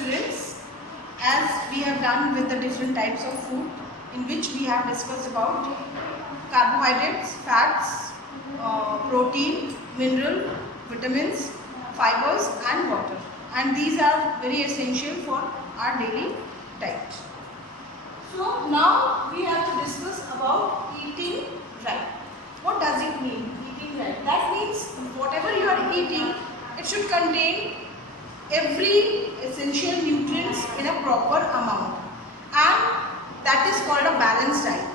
students, as we have done with the different types of food in which we have discussed about carbohydrates, fats, protein, mineral, vitamins, fibers and water, and these are very essential for our daily diet. So now we have to discuss about eating right. What does it mean, eating right? That means whatever you are eating, it should contain every essential nutrients in a proper amount, and that is called a balanced diet.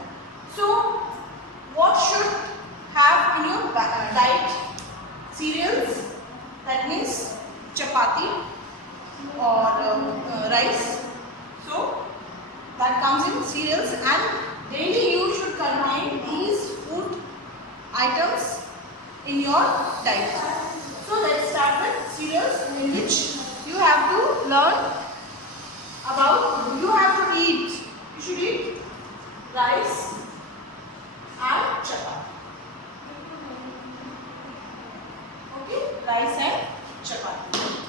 So what should have in your diet? Cereals, that means chapati or rice. So that comes in cereals, and daily you should contain these food items in your diet. So let's start with cereals, in which you have to learn about, you have to eat, you should eat rice and chapati. Okay, rice and chapati.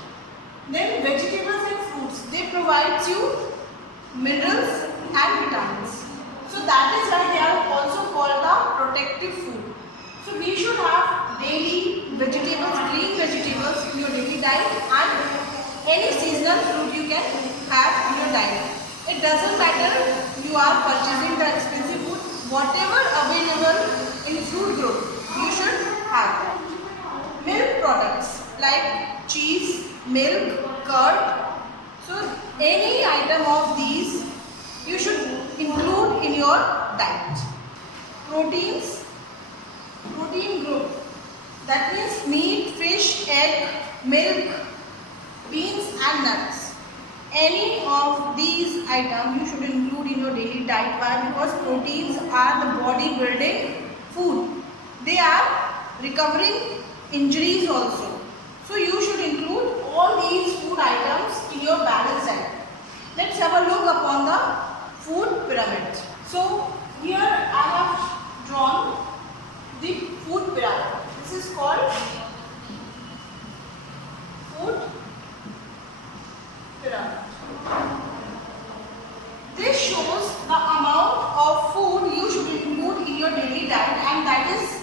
Then vegetables and fruits, they provide you minerals and vitamins. So that is why they are also called the protective food. So we should have daily vegetables, green vegetables in your daily diet, and any seasonal fruit you can have in your diet. It doesn't matter you are purchasing the expensive food, whatever available in fruit group, you should have that. Milk products like cheese, milk, curd. So any item of these you should include in your diet. Proteins, protein group, that means meat, fish, egg, milk, beans and nuts. Any of these items you should include in your daily diet. Why? Because proteins are the body building food. They are recovering injuries also. So you should include all these food items in your balanced diet. Let's have a look upon the food pyramid. So here I have drawn the food pyramid. This is called food pyramid. This shows the amount of food you should include in your daily diet, and that is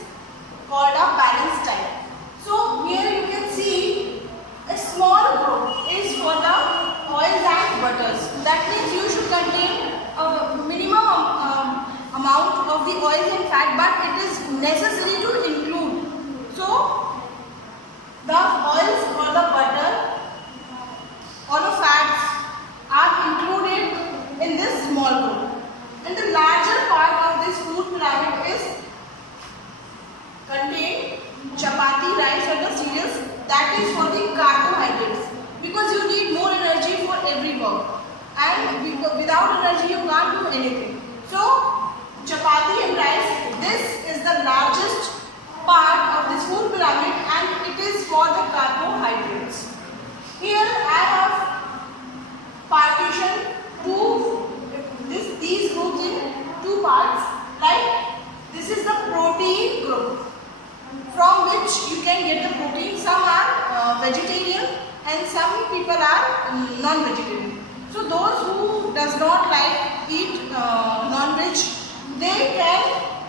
called a balanced diet. So here you can see a small group is for the oils and butters. That means you should contain a minimum amount of the oils and fat, but it is necessary to include. So the oils or the butter or the fats are included in this small group. And the larger part of this food pyramid is contain chapati, rice or the cereals. That is for the carbohydrates, because you need more energy for every work, and without energy you can't do anything. So chapati and rice, this is the largest part of this food pyramid, and it is for the carbohydrates. Here I have partitioned these groups in two parts. Like this is the protein group, from which you can get the protein. Some are vegetarian and some people are non-vegetarian. So those who does not like eat non-veg, they can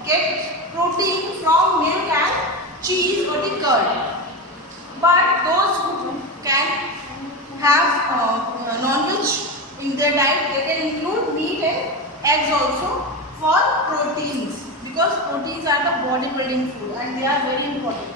get protein from milk and cheese or the curd. But those who can have non-veg in their diet, they can include meat and eggs also for proteins, because proteins are the bodybuilding food and they are very important.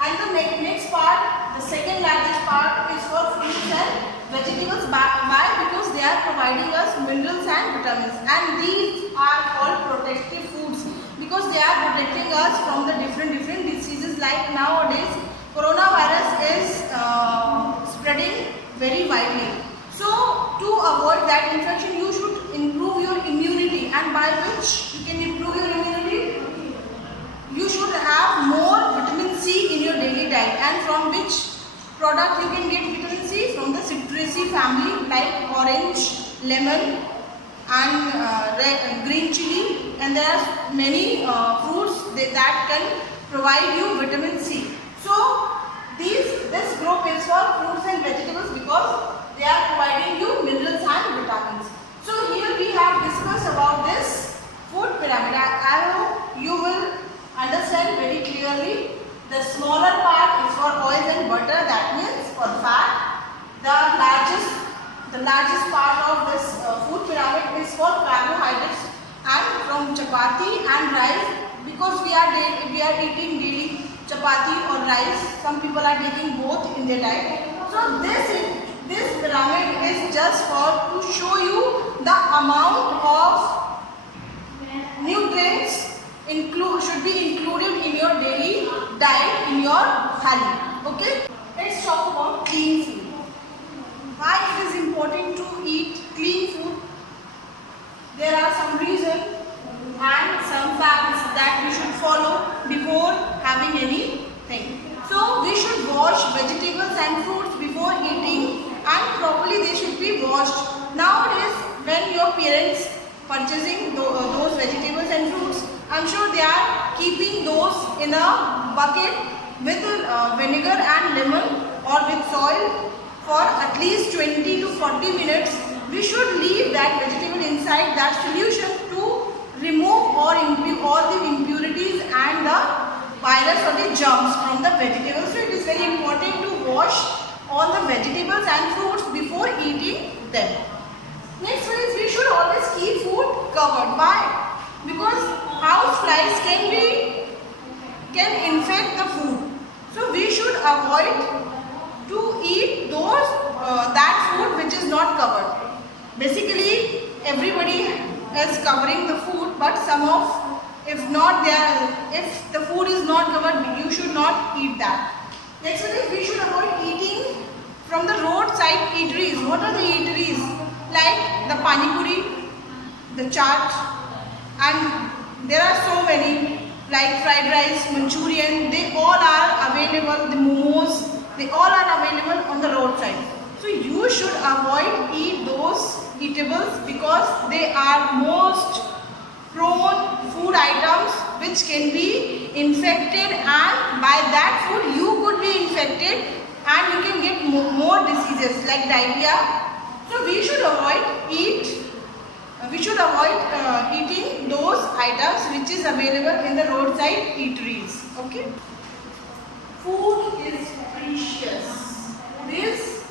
And the next part, the second largest part, is for fruits and vegetables. Why? Because they are providing us minerals and vitamins, and these are called protective foods, because they are protecting us from the different diseases. Like nowadays coronavirus is spreading very widely. So to avoid that infection, you should improve your immunity, and by which you can improve your immunity, you should have more vitamin C in your daily diet. And from which product you can get vitamin C? From the citrusy family, like orange, lemon and green chili, and there are many fruits that can provide you vitamin C. So this group is for fruits and vegetables, because they are providing you smaller part is for oil and butter, that means for fat. The largest part of this food pyramid is for carbohydrates, and from chapati and rice, because we are eating daily chapati or rice. Some people are taking both in their diet. So this pyramid is just for to show you the amount of nutrients should be included in your daily diet, in your thali. Okay? Let's talk about clean food. Why it is important to eat clean food? There are some reasons and some facts that you should follow before having anything. So we should wash vegetables and fruits before eating, and properly they should be washed. Nowadays, when your parents purchasing those vegetables and fruits, I'm sure they are keeping those in a bucket with vinegar and lemon or with soil for at least 20 to 40 minutes. We should leave that vegetable inside that solution to remove all the impurities and the virus or the germs from the vegetables. So it is very important to wash all the vegetables and fruits before eating them. Next one is we should always keep food covered. Why? Because house flies can infect the food. So we should avoid to eat that food which is not covered. Basically, everybody is covering the food, but if the food is not covered, you should not eat that. Next one is we should avoid eating from the roadside eateries. What are the eateries? Like the pani puri, the chaat, and there are so many like fried rice, Manchurian. They all are available. The momos, they all are available on the roadside. So you should avoid eat those eatables because they are most prone food items which can be infected, and by that food you could be infected and you can get more diseases like diarrhea. So we should avoid eating those items which is available in the roadside eateries. Okay. Food is precious. Food is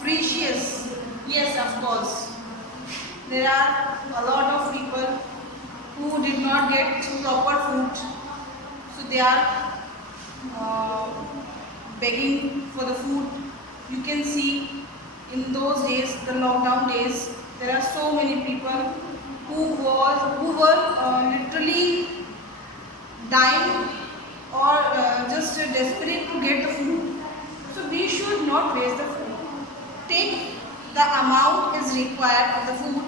precious. Yes, of course. There are a lot of people who did not get proper food, so they are begging for the food. You can see in those days, the lockdown days, there are so many people who were literally dying or just desperate to get the food. So we should not waste the food. Take the amount is required of the food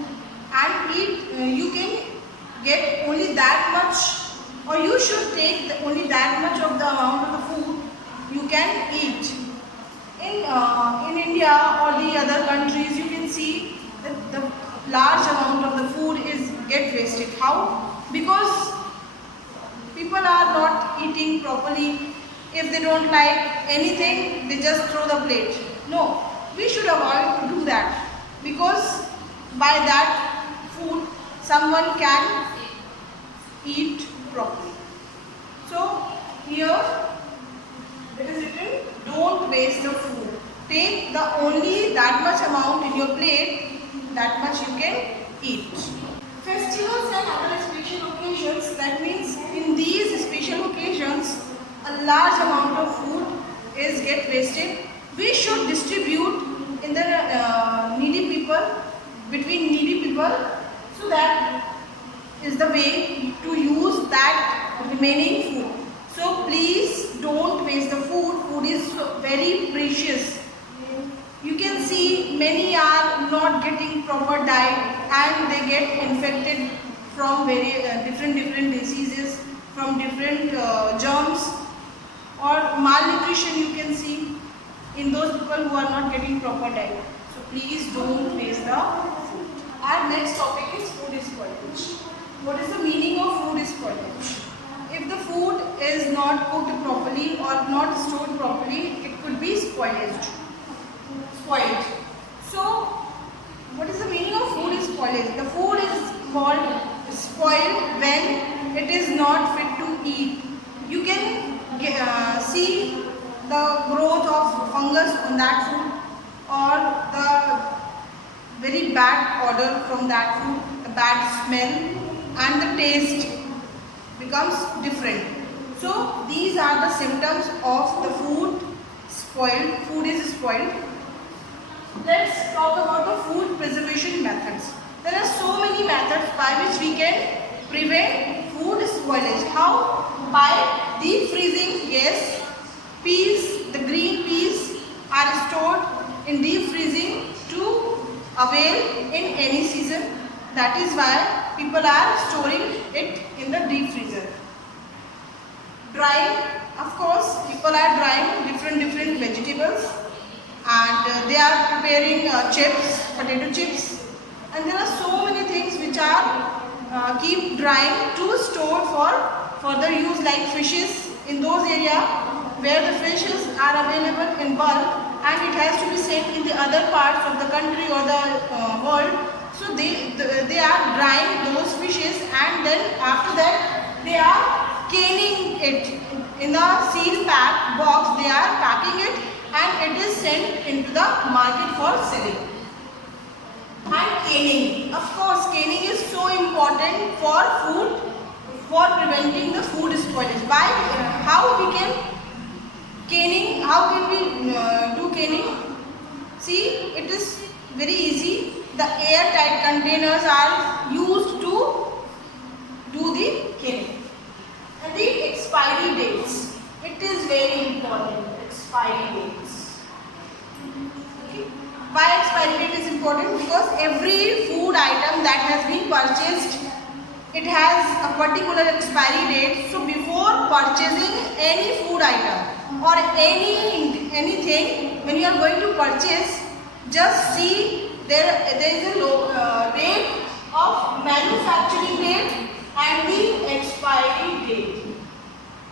and eat. You can get only that much, or you should take only that much of the amount of the food you can eat. In India or the other countries, you can see that the large amount of the food get wasted. How? Because people are not eating properly. If they don't like anything, they just throw the plate. No, we should avoid to do that, because by that food someone can eat properly. So here it is written, don't waste the food. Take only that much amount in your plate, that much you can eat. Festivals and other special occasions, that means in these special occasions, a large amount of food get wasted. We should distribute in the needy people, between needy people, so that is the way to use that remaining food. So please don't waste the food. Food is very precious. You can see many are not getting proper diet and they get infected from very different diseases, from different germs or malnutrition. You can see in those people who are not getting proper diet. So please don't waste the food. Our next topic is food spoilage. What is the meaning of food spoilage? If the food is not cooked properly or not stored properly, it could be spoiled. So, what is the meaning of food spoilage? The food is called spoiled when it is not fit to eat. You can see the growth of fungus on that food, or the very bad odor from that food, the bad smell, and the taste becomes different. So these are the symptoms of the food spoiled. Food is spoiled. Let's talk about the food preservation methods. There are so many methods by which we can prevent food spoilage. How? By deep freezing. Yes, peas, the green peas are stored in deep freezing to avail in any season. That is why people are storing it in the deep freezer. Drying, of course, people are drying different vegetables, and they are preparing chips, potato chips, and there are so many things which are keep drying to store for further use, like fishes in those areas where the fishes are available in bulk and it has to be sent in the other parts of the country or the world. So they are drying those fishes, and then after that they are canning it in a seal pack box. They are packing it and it is sent into the market for selling. And canning, of course, canning is so important for food, for preventing the food spoilage. Why? How we can canning? How can we do canning? See, it is very easy. The airtight containers are used to do the canning. And the expiry dates. It is very important. Expiry dates. Okay. Why expiry date is important? Because every food item that has been purchased, it has a particular expiry date. So before purchasing any food item or anything, when you are going to purchase, just see there is a date of manufacturing date and the expiry date.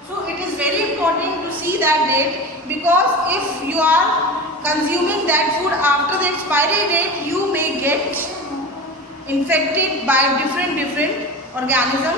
So it is very important to see that date, because if you are consuming that food after the expiry date, you may get infected by different organisms.